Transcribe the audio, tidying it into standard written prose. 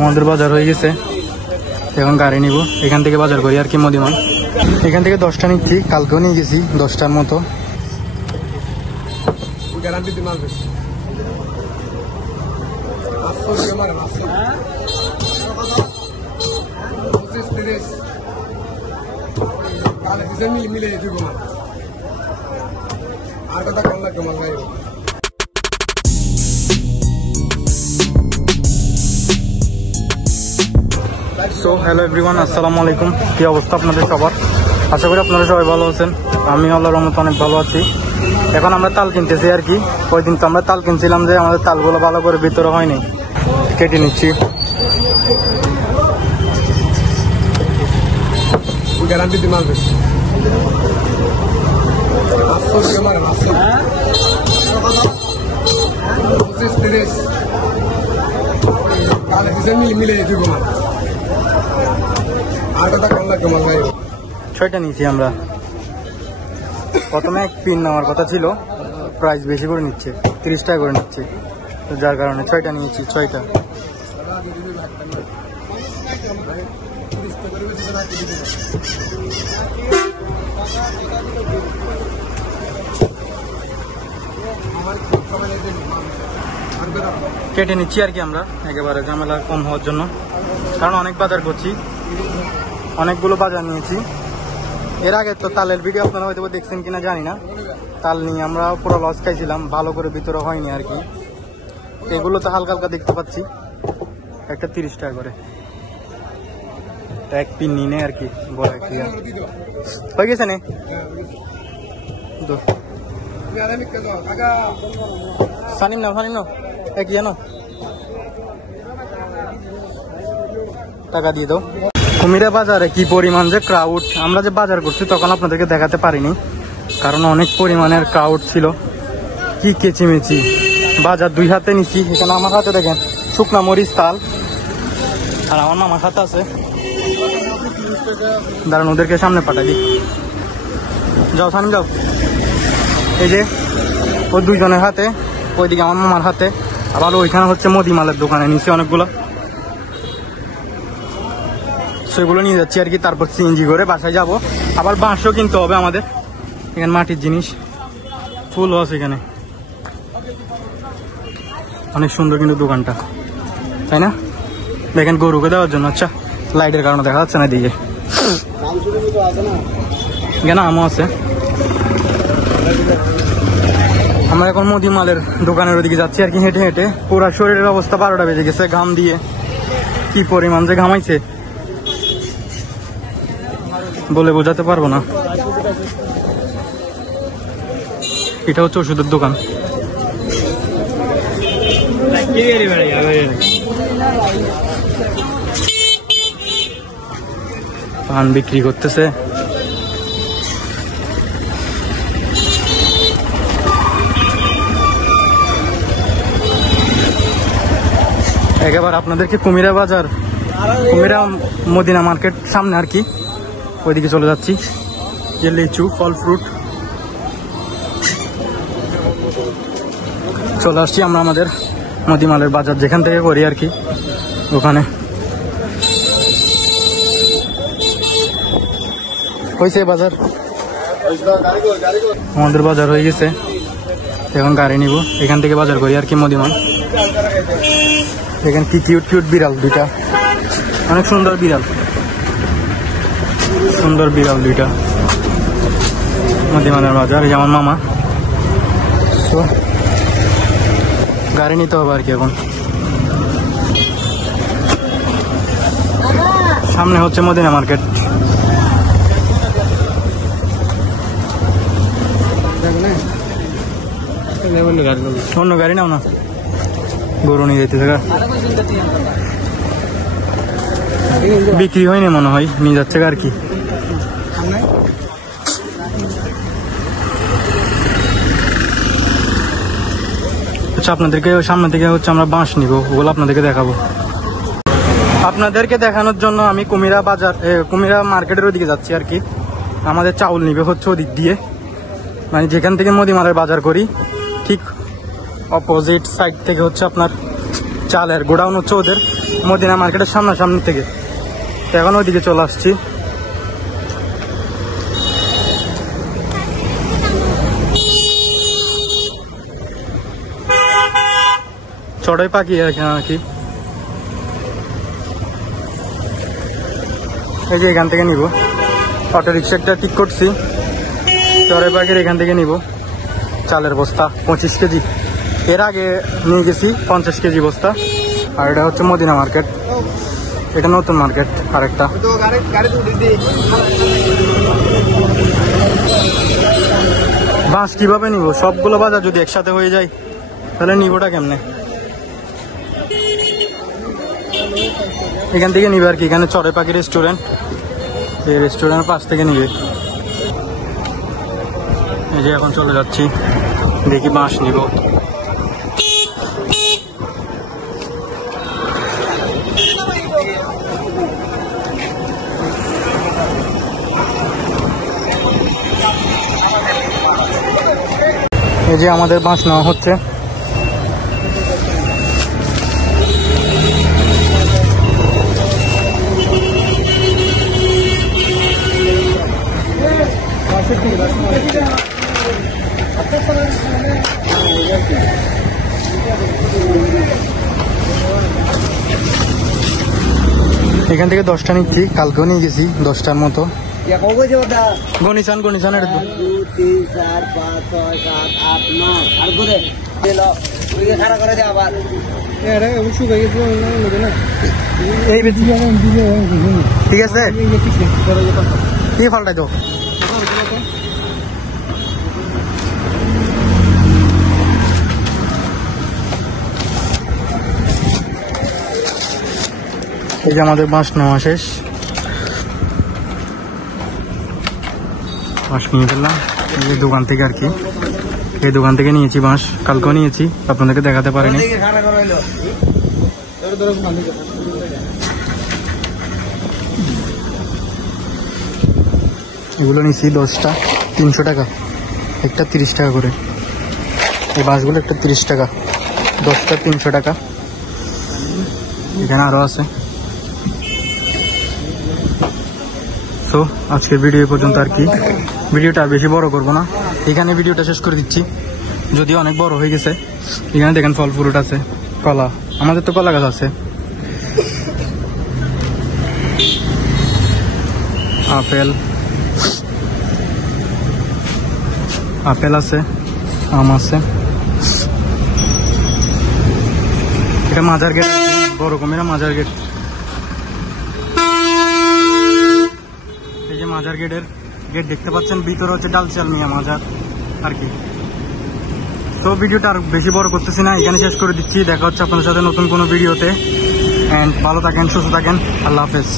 আমাদের বাজার হয়ে গেছে, এখন গাড়ি নিব, এখান থেকে বাজার করি আর কি মদিমান। এখান থেকে 10টা নিচ্ছি, কালকেও নিয়ে গেছি 10টার মতো। সো হ্যালো এভরিওয়ান, আসসালামু আলাইকুম। কি অবস্থা আপনাদের সবার? আশা করি আপনারা সবাই ভালো আছেন। আমি আল্লাহর রহমতে অনেক ভালো আছি। এখন আমরা তাল কিনতেছি আর কি। ওই দিন তো আমরা তাল কিনছিলাম যে আমাদের তালগুলো ভালো করে ভিতরে হয়নি, কেটে নিচ্ছি। ছয়টা নিয়েছি আমরা। প্রথমে এক পিন নেওয়ার কথা ছিল, প্রাইস বেশি করে নিচ্ছে, 30 টাকা করে নিচ্ছে, তো যার কারণে 6টা নিয়েছি। 6টা কেটে নিচ্ছি আর কি আমরা, একেবারে ঝামেলা কম হওয়ার জন্য। কারণ অনেক বাজার করছি, অনেকগুলো বাজার নিয়েছি। এর আগে তো তালের ভিডিও আপনারা হয়তো দেখছেন কিনা জানি না। তাল নিয়ে আমরা পুরো লস খাইছিলাম, ভালো করে ভিতরে হয়নি আর কি। এগুলো তো হালকা হালকা দেখতে পাচ্ছি, একটা 30 টাকা করে, এক পিন নিয়ে আর কি। বড় কি হয়ে গেছে নে সানিম না এক জানো টাকা দিয়ে দাও। কুমিরা বাজারে কি পরিমাণ যে ক্রাউড, আমরা যে বাজার করছি তখন আপনাদেরকে দেখাতে পারিনি, কারণ অনেক পরিমাণের ক্রাউড ছিল। কি কেচিমেচি, বাজার 2 হাতে নিচ্ছি। এখানে আমার হাতে দেখেন শুকনা মরিচ, তাল, আর আমার মামার হাতে আছে। দাঁড়ান, ওদেরকে সামনে পাঠাই দিই। যাও সামনে যাও। এই যে ওই 2 জনের হাতে, ওইদিকে আমার মামার হাতে, আবার ওইখানে হচ্ছে মদিমালের দোকানে নিচে অনেকগুলো, সেগুলো নিয়ে যাচ্ছি আর কি। তারপর সিএনজি করে বাসায় যাব। আবার বাঁশও কিনতে হবে আমাদের, এখানে মাটির জিনিস ফুল আছে এখানে। অনেক সুন্দর কিন্তু দোকানটা, তাই না? দেখেন গরুকে দেওয়ার জন্য। আচ্ছা, লাইটের কারণে দেখা যাচ্ছে না দিকে। কেন আমও আছে। আমরা এখন মদিমালের দোকানের ওদিকে যাচ্ছি আর কি, হেঁটে হেঁটে। পুরা শরীরের অবস্থা 12টা বেজে গেছে, ঘাম দিয়ে কি পরিমাণ যে ঘামাইছে বলে বোঝাতে পারবো না। এটা হচ্ছে ওষুধের দোকান। পান বিক্রি করতেছে। একেবারে আপনাদেরকে কুমিরা বাজার, কুমিরা মদিনা মার্কেট সামনে আর কি, ওইদিকে চলে যাচ্ছি। যে লিচু, ফল ফ্রুট চলে আসছি আমরা আমাদের মদিমালের বাজার যেখান থেকে করি আর কি, ওখানে। হয়েছে বাজার, আমাদের বাজার হয়ে গেছে, এখন গাড়ি নিব, এখান থেকে বাজার করি আর কি মদিমাল। এখানে কি কিউট কিউট বিড়াল 2টা, অনেক সুন্দর বিড়াল, সুন্দর বিড়াল 2টা। মদিমালের বাজার, এই আমার মামা। তো গাড়ি নিতে হবে আর কি। এখন সামনে হচ্ছে মদিনা মার্কেট। অন্য গাড়ি নাও না, গরু নিয়ে যেতে থাকা। বিক্রি হয়নি মনে হয়, নিয়ে যাচ্ছে আর কি। আচ্ছা, আপনাদেরকে সামনে থেকে হচ্ছে আমরা বাঁশ নিব, ওগুলো আপনাদেরকে দেখাবো। আপনাদেরকে দেখানোর জন্য আমি কুমিরা বাজার, কুমিরা মার্কেটের ওদিকে যাচ্ছি আর কি। আমাদের চাউল নিবে হচ্ছে ওদিক দিয়ে, মানে যেখান থেকে মদিমালের বাজার করি ঠিক অপোজিট সাইড থেকে হচ্ছে আপনার চালের গোডাউন হচ্ছে ওদের, মদিনা মার্কেটের সামনাসামনি থেকে। তো এখন ওইদিকে চলে আসছি। চড়াই পাখি এখানে নাকি, এই যে এখান থেকে নিব। অটো রিক্সা একটা ঠিক করছি, চড়াই পাখির এখান থেকে নিব চালের বস্তা 25 কেজি। এর আগে নিয়ে গেছি 50 কেজি বস্তা। আর এটা হচ্ছে মদিনা মার্কেট, এটা নতুন মার্কেট আরেকটা। বাস কিভাবে নিব? সবগুলো বাজার যদি একসাথে হয়ে যায় তাহলে নিবটা কেমনে? এখান থেকে নিবে আর কি। এখানে চড়াই পাখি রেস্টুরেন্ট, এই রেস্টুরেন্টের পাশ থেকে নিবে। এই যে এখন চলে যাচ্ছি, দেখি বাঁশ নিব। এই যে আমাদের বাঁশ নেওয়া হচ্ছে। এখান থেকে 10টা নিচ্ছি, কালকেও নিয়ে গেছি 10টার মতো। গনিসান এটা 1 2 3 4 5 6 7 8 9 আর করে দিল ওই খাড়া করে দে আবার এরে উসু গেছে না এই বেশি ঠিক আছে। কি ফালটাই তো এই যে আমাদের বাঁশ নেওয়া শেষ। বাঁশ নিয়ে ফেললাম এই দোকান থেকে আর কি। এই দোকান থেকে নিয়েছি বাঁশ, কালকেও নিয়েছি, আপনাদেরকে দেখাতে পারিনি। এগুলো নিয়েছি 10টা 300 টাকা, একটা 30 টাকা করে। এই বাঁশগুলো একটা 30 টাকা, 10টা 300 টাকা। এখানে আরো আছে। তো আজকের ভিডিও পর্যন্ত আর কি। ভিডিওটা আর বেশি বড় করবো না, এখানে ভিডিওটা শেষ করে দিচ্ছি। যদিও অনেক বড় হয়ে গেছে। এখানে দেখেন ফল ফ্রুট আছে, কলা, আমাদের তো কলা গাছ আছে, আপেল আছে, আম আছে। এটা মাজার গেট, বড় কমেরা মাজার গেট। এই যে মাজার গেটের গেট দেখতে পাচ্ছেন, ভিতরে হচ্ছে ডালচাল মিয়া মাজার আর কি। তো ভিডিওটা আর বেশি বড় করতেছি না, এখানে শেষ করে দিচ্ছি। দেখা হচ্ছে আপনাদের সাথে নতুন কোনো ভিডিওতে। এন্ড ভালো থাকেন, সুস্থ থাকেন, আল্লাহ হাফেজ।